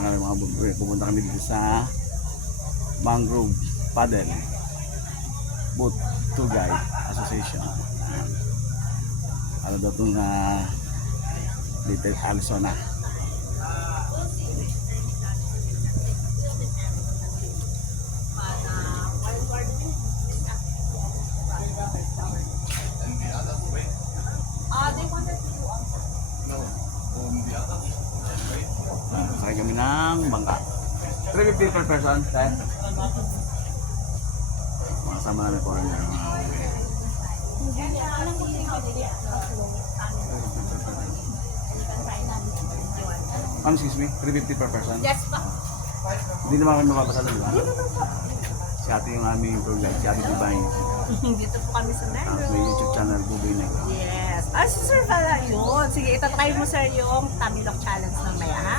Pupunta kami dito sa Mangrove Paddle Boat Tour Guide Association. Ano daw itong Little Arizona. Sakay kami ng bangka. 350 per person, sir. Makasama namin po rin. Excuse me, 350 per person? Yes, pa. Hindi naman kami mapapasal, di ba? Si ate yung aming tour guide, si ate Divine. Dito po kami sa Negro. May YouTube channel, Buboy Negro. Yes. Si sir pala yun. Sige, itatry mo sir yung Tamilok Challenge mamaya, ha?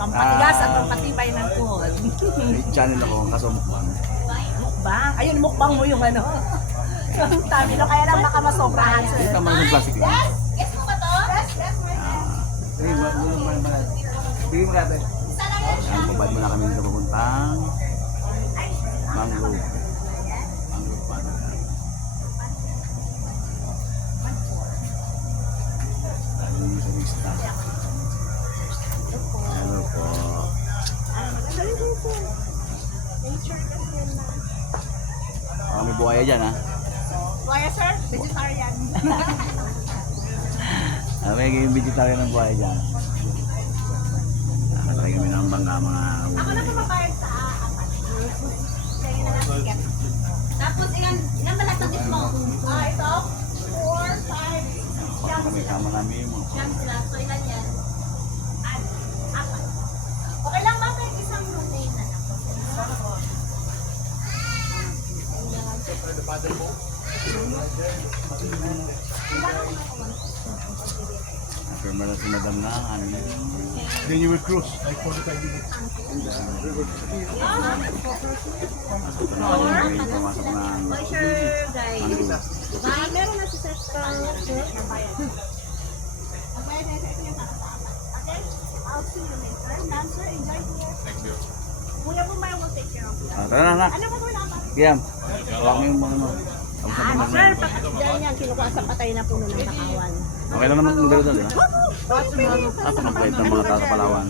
Pampatigas at pampatibay ng tuhod. May channel ako, kaso mukbang. Mukbang? Ayun, mukbang mo yung ano. Yung Tamilok, kaya lang baka masobrahan sir. Ito naman yung plastic yun. Yes mo ba to? Sige, bigyan mo natin. Ayan, babad muna kami dito papuntang Mangrove. Mangrove Paddle. Ayun yung sa lista. Hello po. May buhaya dyan, ha? Buhaya sir, vegetarian. May vegetarian ng buhaya dyan. Nakasakay kami ng bangka mga Ako na pumabayad sa apat. Kaya na lang ticket. Tapos ilan ba lahat ng tip mo? Ito? 4, 5. kami kama namin mo. Siyam sila. So ilan yan? Apat. Okay lang ba? Kahit isang routine na lang. Afirma na si Madam na ano. Then you will cruise like 45 minutes. Pumasok na Bye sir, guys. Bye. Meron na si Sir Star. I'll see you later. Ma'am, sir, enjoy here. Thank you. Kuya po may will take care of you. tara na anak. Ano mo na ba? Kiyam. Huwag mo yung mga mo. Sir, pakakadyan yan. Kinukuha sa patay na puno ng takawan. Okay lang naman kung gano'n doon, ha? Ako mag-wait ng mga tao sa Palawan.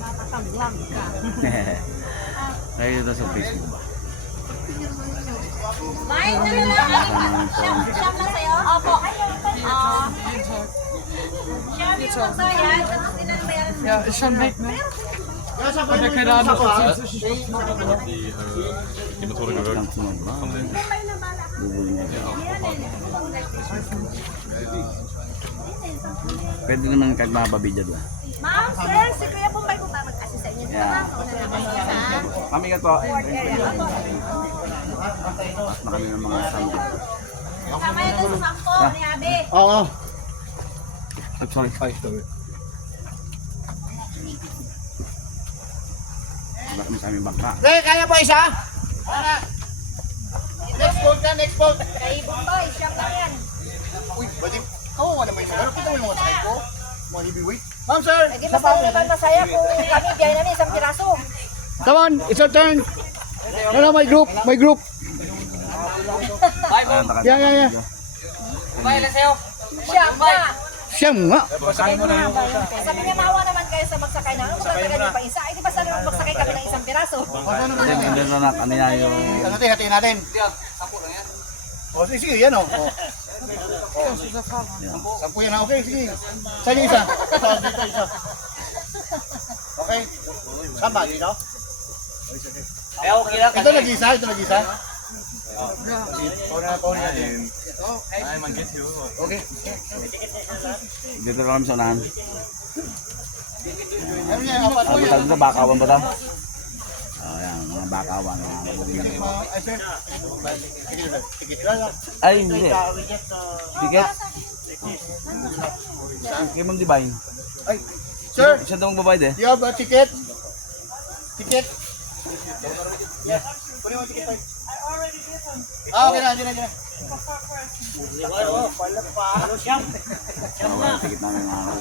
Nakaka-vlog ka. Ay, ito sa Facebook ba? Bye, Siyam na sa'yo? Opo. Siyam yung magbayad. Tapos ilan bayaran mo? Ja, ist schon weg, ne? Und der keine Ahnung, was ist. Die Methode gewirkt. Lang sunod ba? Bubuloy niya. Pwede naman kahit mapabidya doon. Ma'am, sir, si Kuya Bombay po ba mag-assist sa inyo? Yeah. Kami ka to. Pas na kami ng mga sampo. Kasama yan doon sa sampo ni Abe. Oo. Sorry. Wala kami sa aming bangka. Kaya po isa? Next bolt na, next bolt. Kay Bombay, siyam lang yan. Uy, pwede. Oo, ano ba yung magano? Kita mo yung mga sakay ko? Mga heavyweight. Ma'am, sir. Lagi masaya naman masaya kung kami biyahe namin isang piraso. Come on, it's your turn. No, my group, my group. Yeah. Siyam na. Siyam nga. Sabi niya maawa naman kayo sa magsakay na. Ano kung magtagal niyo pa isa? Ay di ba sabi mo magsakay kami ng isang piraso? Hindi na anak, ano yan yung... Ano tayo, hatiin natin. O, sige, yan o. Sampu yan na, okay, sige. Saan yung isa? Dito, isa. Okay. Sama, dito? Ito nag-isa, ito nag-isa. Pauna natin. Okay. Dito lang kami sa unahan. Ano yan, apat mo yan. Sabi sa bakawan ba ito? Ayan, mga bakawan. Ay, sir. Tikit lang. Ay, hindi. Ticket? Kay Ma'am Divine. Ay, sir, Siya daw magbabayad eh. do you have a ticket? Ticket? Yes. Kunin mo ticket, sir. Okay na, dyan na. Wala ticket namin mga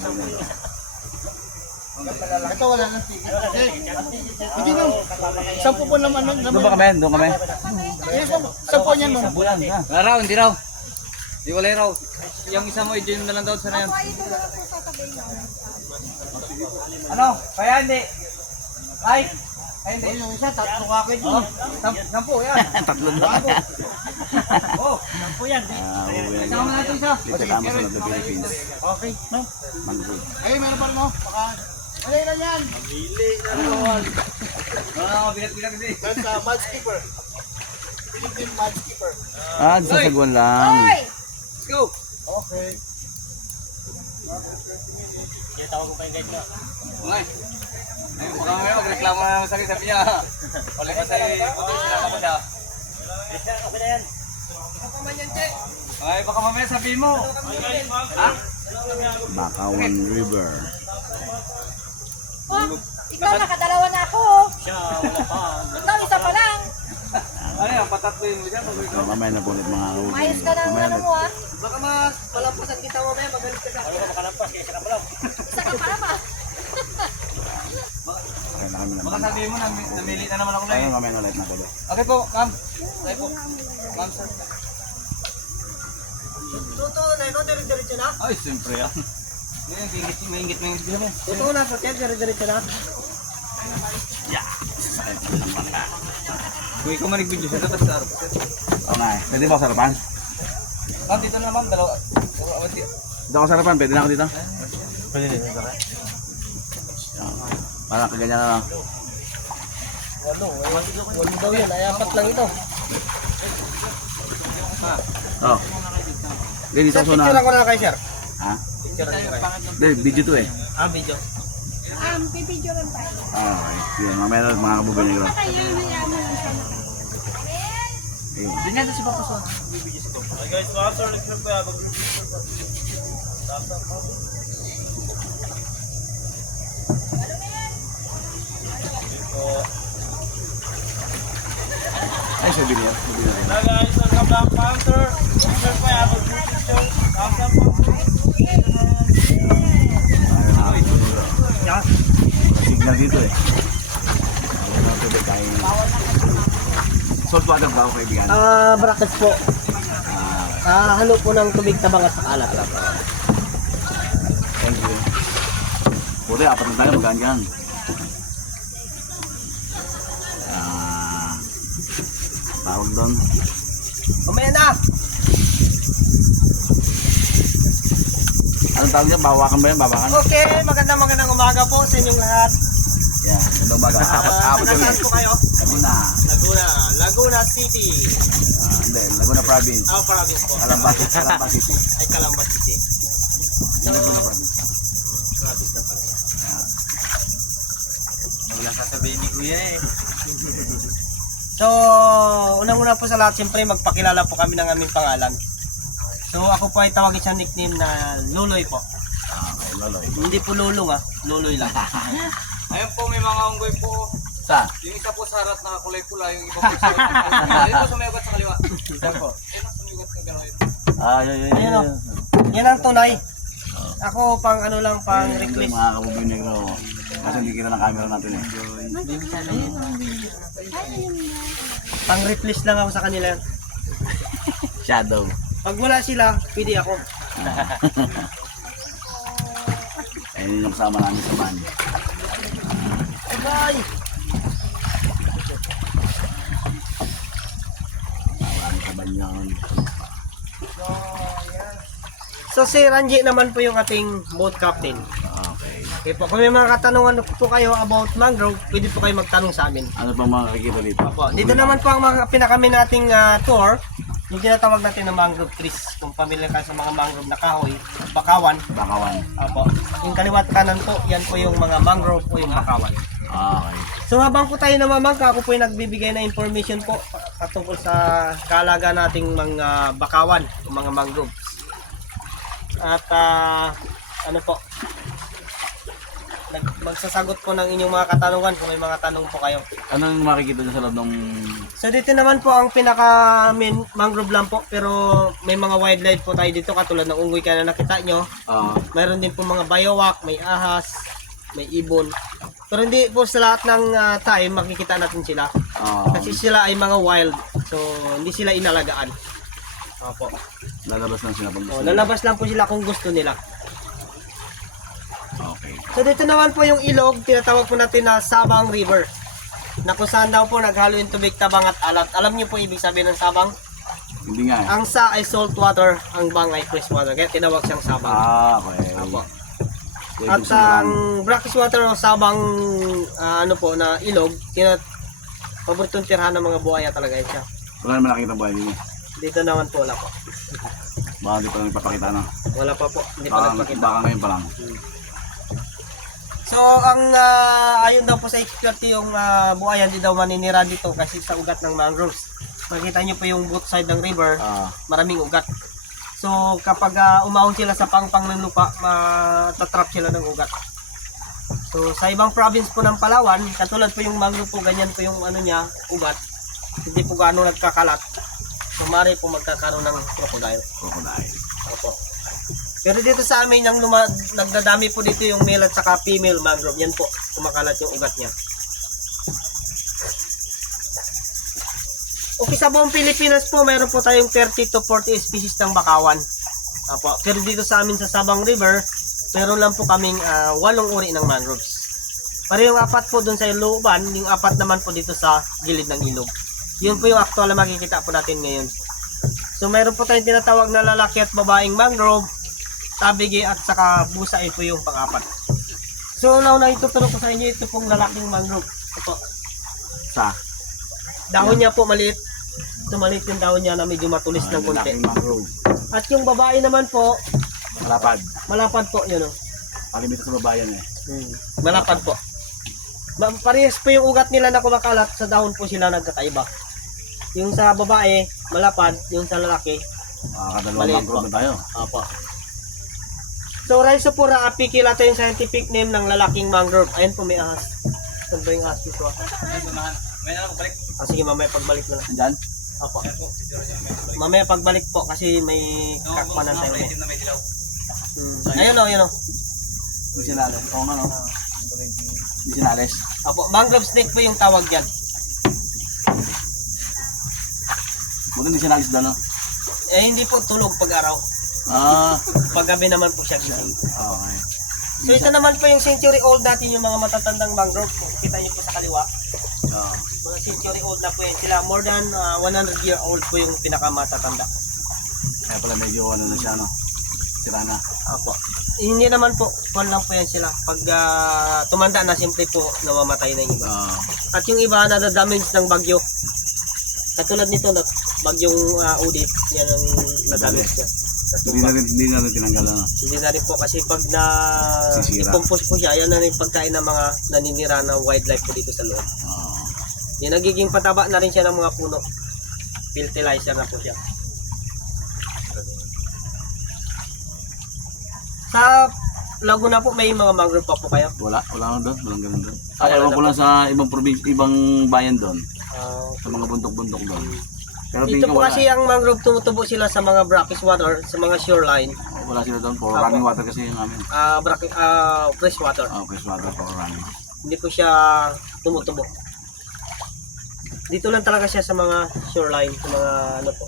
Ito wala nang ticket. Hindi ma'am. 10 po naman. Doon ba kami? Doon kami? Yes ma'am. 10 niyan ma'am. Bulan ha. Wala raw, hindi raw. Di wala raw. Yung isa mo, i-join na lang daw sana yan. Ako ay ito na po sasabihin namin. Ano? Kaya hindi. Ay! Ay hindi. Yung isa, 3 kakit Oh, sampo yan. Tatlo na. Oh, sampo yan. Uwi Isama na. natin siya. Dito tama sa Love Philippines. Okay, ma'am. Mangrove. Ay, meron pa rin mo. Baka... Alay na yan. Ah, bilat-bilat kasi. That's mud skipper. Philippine mud skipper. Sasagwan lang. Hoy! Let's go. Okay. Okay. Ayun, baka ngayon, magreklamo na naman sabi niya. Wala pa sa'yo, puto sila naman siya. Ay, baka mamaya sabihin mo. Ha? Bakawan River. Oh, ikaw nakadalawa na ako. Ikaw isa pa lang. Ano yan, patatloyin mo siya. Mamaya na po ulit mga kabubi. Mayos ka ng ano mo ah. Baka mas malampasan kita mamaya, magalit ka sa. Ano ka makalampas, kaya isa ka pala. Isa ka pa naman. Kaya na kami Baka naman. sabihin mo, namili na naman ako na Ayun, eh. mamaya na ulit na tuloy. Okay po, ma'am. Okay po. Ma'am, sir. Totoo na ito, dire-diretso na. Ay, siyempre yan. Hindi yung ingit mo yung sabihin mo. Totoo na, so kaya dire-diretso na. Kung ikaw manig-video siya, tapos sa harap. Oo nga eh. Pwede ba ako sarapan? Ma'am, dito na ma'am, dalawa. Dito ako sarapan, pwede na ako dito? Pwede din, Parang kaganyan na lang. Walo daw yun, ay 4 lang ito. Oh. Hindi, dito ako Picture sunan. ako na kay sir. Ha? Picture ako kay. Hindi, video to eh. Video. Pipidyo rin tayo. Okay. Yan, mamaya na ulit mga kabubi negro. Kayo yung mayaman lang siya. Ayun. Hindi nga ito si Papa Son. Ay, souvenir. Souvenir rin. Guys, welcome back, Panther. Picture po, have a good picture. Signal dito eh. Ano na tubig tayo. Salt water ba ako kaibigan? Brackets po. Halo po ng tubig tabang at alat. Thank you. Buti, apat na tayo magaan-gaan. Tawag doon. Umaya na! Anong tawag niya? Bawakan ba yan? Bawakan? Okay, magandang umaga po sa inyong lahat. Yan, gandang baga. Apat kami. Saan po kayo? Laguna. Laguna City. Hindi, Laguna Province. Province po. Calamba City. Ay, Calamba City. Laguna Province. Province na pala. Wala sasabihin ni Kuya eh. So, unang-una po sa lahat, siyempre magpakilala po kami ng aming pangalan. So, ako po ay tawagin sa nickname na Luloy po. Okay, loloy. Hindi po Lulong Luloy lang. Ayun po, may mga unggoy po. Sa? Yung isa po sa harap nakakulay pula, yung iba po sa ayun po, sumayugat sa kaliwa. Saan po? Ayun ang sumayugat na gano'n. Yun. Ayun o. Yan ang tunay. Ako pang ano lang, pang Ito request. yung mga kabubing negro. Kasi hindi kita ng camera natin eh. Pang replace lang ako sa kanila. Shadow. Pag wala sila, pwede ako. Ayun yung kasama namin sa van. Bye! Marami sa van yun. So si Ranji naman po yung ating boat captain. Okay. Okay po, kung may mga katanungan po kayo about mangrove, pwede po kayo magtanong sa amin. Ano pang mga nakikita dito? Opo. Dito naman po ang mga pinakami nating tour, yung tinatawag natin na mangrove trees. Kung pamilyar ka sa mga mangrove na kahoy, bakawan. Bakawan. Opo. Yung kaliwat kanan po, yan po yung mga mangrove o yung bakawan. Okay. So habang po tayo namamangka, ako po yung nagbibigay na information po patungkol sa kaalaga nating mga bakawan o mga mangrove. At ano po, magsasagot po ng inyong mga katanungan kung may mga tanong po kayo. Ano yung makikita dyan sa loob ng... So dito naman po ang pinaka main mangrove lang po, pero may mga wildlife po tayo dito katulad ng unggoy kaya na nakita nyo. Mayroon din po mga biowak, may ahas, may ibon. Pero hindi po sa lahat ng time makikita natin sila. Kasi sila ay mga wild. So, hindi sila inalagaan. Opo. Lalabas lang sila pag gusto. Lalabas lang po sila kung gusto nila. Okay. So, dito naman po yung ilog. Tinatawag po natin na Sabang River. Na kung saan daw po naghalo yung tubig, tabang at alat. Alam niyo po ibig sabihin ng Sabang? Hindi nga eh. Ang sa ay salt water, ang bang ay fresh water. Kaya tinawag siyang Sabang. Okay. Opo. Kaya At gusto lang. ang brackish water o Sabang ano po na ilog, paboritong tirahan ng mga buhaya talaga yun siya. Wala naman nakita ba yun? Dito naman po wala po. Baka hindi pa lang ipapakita na. Wala pa po, hindi pa nagpakita. Baka ngayon pa lang. So ang ayon daw po sa expert yung buhaya hindi daw maninira dito kasi sa ugat ng mangroves. Makita niyo po yung both side ng river, maraming ugat. So kapag umahon sila sa pangpang ng lupa, matatrap sila ng ugat. So sa ibang province po ng Palawan, katulad po yung mangrove po, ganyan po yung ano niya, ugat. Hindi po gaano nagkakalat. So mari po magkakaroon ng crocodile. Crocodile. Opo. Pero dito sa amin, yung nagdadami po dito yung male at saka female mangrove. Yan po, kumakalat yung ugat niya. Okay, sa buong Pilipinas po, mayroon po tayong 30 to 40 species ng bakawan. Opo. Pero dito sa amin sa Sabang River, meron lang po kaming 8 uri ng mangroves. Pero yung 4 po dun sa looban, yung 4 naman po dito sa gilid ng ilog. Yun po yung actual na makikita po natin ngayon. So mayroon po tayong tinatawag na lalaki at babaeng mangrove, tabigi at saka busay po yung pang-4. So now na ituturo ko sa inyo ito pong lalaking mangrove. Ito. Sa? Dahon niya po maliit. Ito maliit yung dahon niya na medyo matulis ng konti. Lalaking mangrove. At yung babae naman po, Malapad. malapad po yun o. Palimito sa babayan eh. Malapad po. Parehas po yung ugat nila na kumakalat, sa dahon po sila nagkakaiba. Yung sa babae, malapad, yung sa lalaki, Kadalawang Maliit mangrove po. na tayo. apa. So, Rhizopora apicula ito yung scientific name ng lalaking mangrove. Ayun po may ahas. Saan ba yung ahas dito? May na ako balik. Sige, mamaya pagbalik na lang. Andyan? Apo. Mamaya pagbalik po kasi may kakpanan tayo. Itim na may dilaw. Ayun o, yun o. Hindi sinales. Oo nga no. Hindi sinales. Apo, mangrove snake po yung tawag yan. Buti hindi sinales doon no? Eh, hindi po tulog pag-araw. Paggabi naman po siya gising. Okay. So, ito naman po yung century old natin, yung mga matatandang mangrove. Kung kita niyo po sa kaliwa. Mga century old na po yan. Sila more than 100 year old po yung pinakamatatanda. Kaya pala medyo ano na siya no? Sira na. Apo. Hindi naman po, kung lang po yan sila. Pag tumanda na, siyempre po namamatay na yung iba. At yung iba nadadamage ng bagyo. Katulad nito, bagyong Udit, yan ang nadamage niya. Hindi na rin tinanggal ano. Hindi na rin po kasi pag Sisira. decompose po siya, yan na rin pagkain ng mga naninira ng wildlife po dito sa loob. Yan nagiging pataba na rin siya ng mga puno. Fertilizer na po siya. Sa Laguna po may mga mangrove pa po kayo. Wala na doon. Walang ganun doon. Ewan ko lang sa ibang probinsya, ibang bayan doon. Sa mga bundok-bundok doon. Pero Dito tingin ko po wala. kasi ang mangrove tumutubo sila sa mga brackish water, sa mga shoreline. Wala sila doon. For running water kasi yung amin. Fresh water. Fresh water for running. Hindi po siya tumutubo. Dito lang talaga siya sa mga shoreline, sa mga ano po.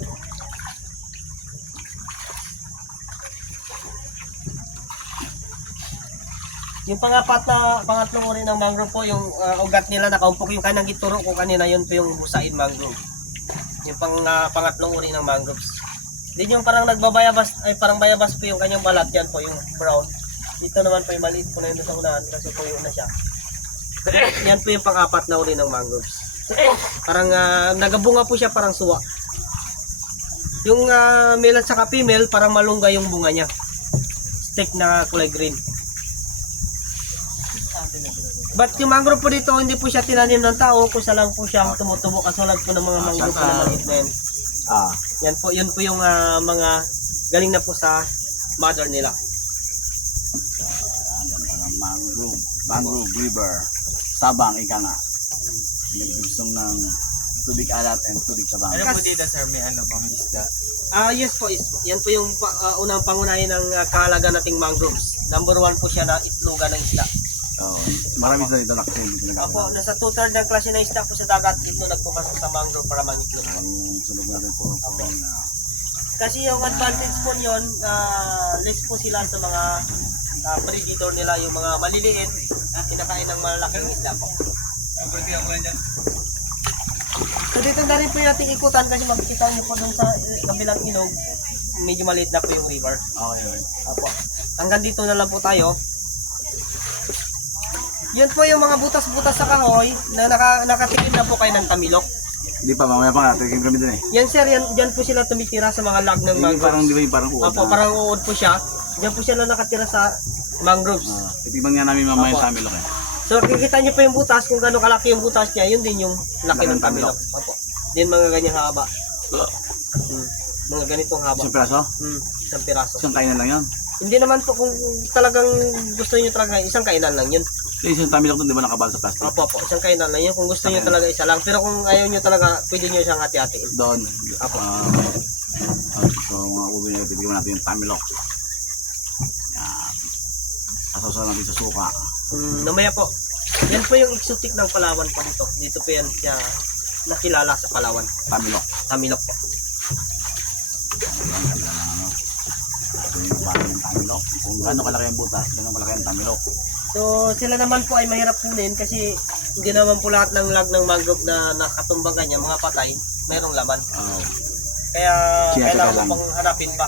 Yung pangatlong uri ng mangrove po, yung ugat nila nakaumpok, yung kanang ituro ko kanina, yun po yung busaid mangrove. Yung pangatlong uri ng mangroves. Din yung parang nagbabayabas, ay parang bayabas po yung kanyang balat, yan po yung brown. Dito naman po yung maliit po na yun sa unahan kasi tuyo na siya. Yan po yung pang-apat na uri ng mangroves. Parang nagabunga po siya parang suwa. Yung male at saka female, parang malunggay yung bunga niya. Stick na kulay green. But yung mangrove po dito, hindi po siya tinanim ng tao, kusa lang po siyang tumutubo kasulad po ng mga mangrove na maliit na yan. Yun po yung mga galing na po sa mother nila. Ang ganda ng mangrove river. Sabang, ika nga. Nagdugtong ng tubig alat and tubig sabang. Ano po dito sir, may ano pang isda? Yes po, yan po yung unang pangunahin ng kaalaga nating mangroves. Number 1 po siya na itlogan ng isda. Oo. Marami sa dito nakasin dito Opo, nagkakaroon. nasa 2/3 ng klase ng isda po sa dagat, dito nagpapasok sa mangrove para mangitlog. Yung sunog natin po. Kasi yung advantage po yun, less po sila sa mga predator nila, yung mga maliliit, kinakain ng malalaking isda po. So dito na rin po yung ating ikutan kasi makikita niyo po dun sa kabilang ilog, medyo maliit na po yung river. Okay. Apo. Hanggang dito na lang po tayo. Yun po yung mga butas-butas sa kahoy na nakatikim na po kayo ng tamilok. Hindi pa, mamaya pa nga. Tigil kami dun eh. Yan sir, yan po sila tumitira sa mga lag ng Hindi parang, mangroves. di ba yung parang uod? Apo, parang uod po siya. Diyan po sila nakatira sa mangroves. Itiban nga namin mamaya Apo. sa Tamilok eh. So kikita niyo po yung butas, kung gaano kalaki yung butas niya, yun din yung laki ng tamilok. Apo. Din mga ganyang haba. Mga ganitong haba. Isang piraso? Isang piraso. Isang kainan lang yun. Hindi naman po kung talagang gusto niyo talaga, isang kainan lang yun. Kasi isang Tamilok dun, di ba nakabal sa plastic? Opo, isang kainan lang yun. Kung gusto niyo talaga isa lang. Pero kung ayaw niyo talaga, pwede niyo isang hati-hatiin. Doon. Apo. So mga bubili natin, tigil natin yung Tamilok. Yan. Kasawasan natin sa suka. Namaya po. Yan po yung exotic ng Palawan po dito. Dito po yan siya nakilala sa Palawan. Tamilok. Tamilok po. Ang ganda ng ano. Ito yung bahay ng Tamilok. Kung gaano kalaki ang butas, gaano kalaki ang Tamilok. So sila naman po ay mahirap kunin kasi hindi naman po lahat ng lag ng mangrove na nakatumbang ganyan, mga patay, mayroong laman. Kaya Siya, kailangan teka lang. mo pang hanapin pa.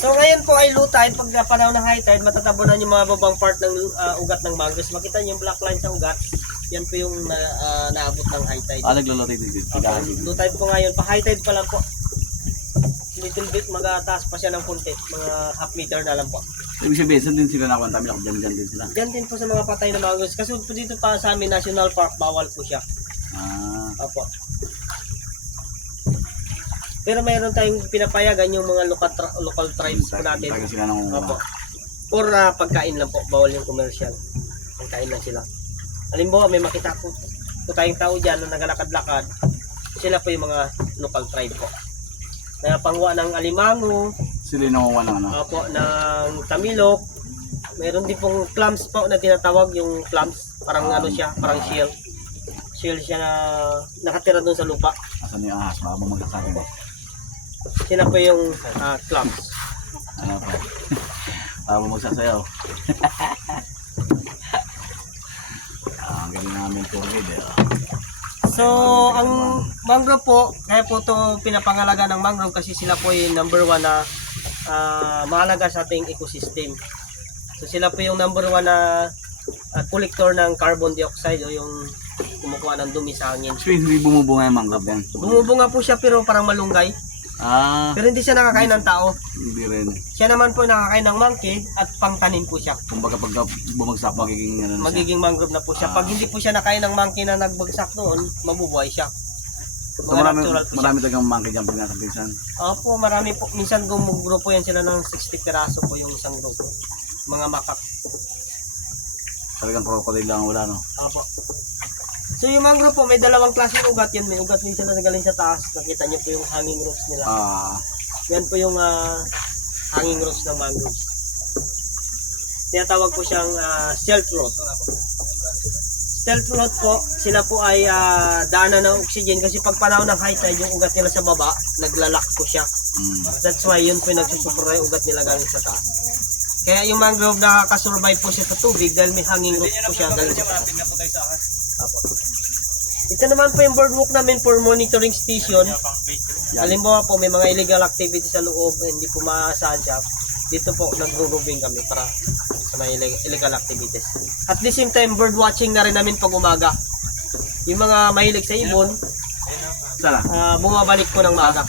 So ngayon po ay low tide, pag panahon ng high tide, matatabunan yung mga babang part ng ugat ng mangroves. Makita niyo yung black line sa ugat, yan po yung naabot ng high tide. Naglulutoy din dito. Low tide po ngayon, pa high tide pa lang po. Little bit, magataas pa siya ng konti, mga half meter na lang po. Ibig sabihin, saan din sila nakuha ang Tamilok? Diyan din sila. Diyan din po sa mga patay na mangroves. Kasi po dito pa sa amin, National Park, bawal po siya. Opo. Pero mayroon tayong pinapayagan yung mga local tribes po natin. Talaga sila nang Opo. Or pagkain lang po, bawal yung commercial. Pagkain lang sila. Halimbawa, may makita po tayong tao dyan na nagalakad-lakad. Sila po yung mga local tribe po. Na pangwa ng alimango, sila yung nanguha ng ano. opo, ng tamilok. Mayroon din pong clams po na tinatawag yung clams. Parang ano siya, parang shell. Shell siya na nakatira doon sa lupa. Asan yung ahas? Baka bumagsak sa akin. Sila po yung clams. Ano pa? Baka bumagsak sa'yo. Ang galing namin tour guide eh. So, ang mangrove po, kaya po ito pinapangalaga ng mangrove kasi sila po yung number 1 na mahalaga sa ating ecosystem. So, sila po yung number 1 na collector ng carbon dioxide o yung kumukuha ng dumi sa hangin. So, hindi bumubunga yung mangrove yan. Bumubunga po siya pero parang malunggay. Pero hindi siya nakakain ng tao. Hindi rin. Siya naman po nakakain ng monkey at pangtanim po siya. Kumbaga pag bumagsak, magiging ano na siya. Magiging mangrove na po siya. Pag hindi po siya nakain ng monkey na nagbagsak doon, mabubuhay siya. So, marami talagang monkey dyan pag nasa pinsan. Opo, marami po. Minsan gumugrupo yan sila ng 60 piraso po yung isang grupo. Mga makak. Talagang crocodile lang wala, no? Opo. So yung mangrove po, may dalawang klaseng ugat yan. May ugat minsan na galing sa taas. Nakita niyo po yung hanging roots nila. Yan po yung hanging roots ng mangroves. Tinatawag po siyang stealth root. Stealth root po, sila po ay daanan ng oxygen kasi pag panahon ng high tide, yung ugat nila sa baba, naglalak po siya. That's why yun po nagsusupura yung ugat nila galing sa taas. Kaya yung mangrove nakakasurvive po siya sa tubig dahil may hanging roots po siya galing sa taas. Ito naman po yung boardwalk namin for monitoring station. Halimbawa po may mga illegal activities sa loob, hindi po maasahan siya. Dito po nag-grooving kami para sa mga illegal activities. At the same time, bird watching na rin namin pag umaga. Yung mga mahilig sa ibon, bumabalik po ng maaga.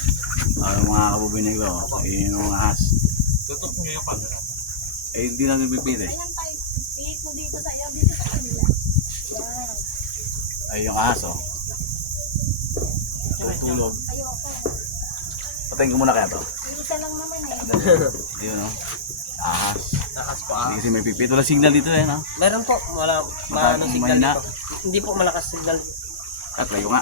Yung mga kabubinig ko, yung mga ahas. Hindi natin pipili. Ayan tayo, pihit mo dito sa iyo, dito sa kanila. Ay, yung ahas, oh. Tulog. Ayoko. Patayin ko muna kaya to. Isa lang naman eh. Yun, oh. Ahas. Taas po Hindi kasi may pipit. Wala signal dito eh, no? Meron po, wala maano signal Mahina. dito. Hindi po malakas signal. Katlayo nga.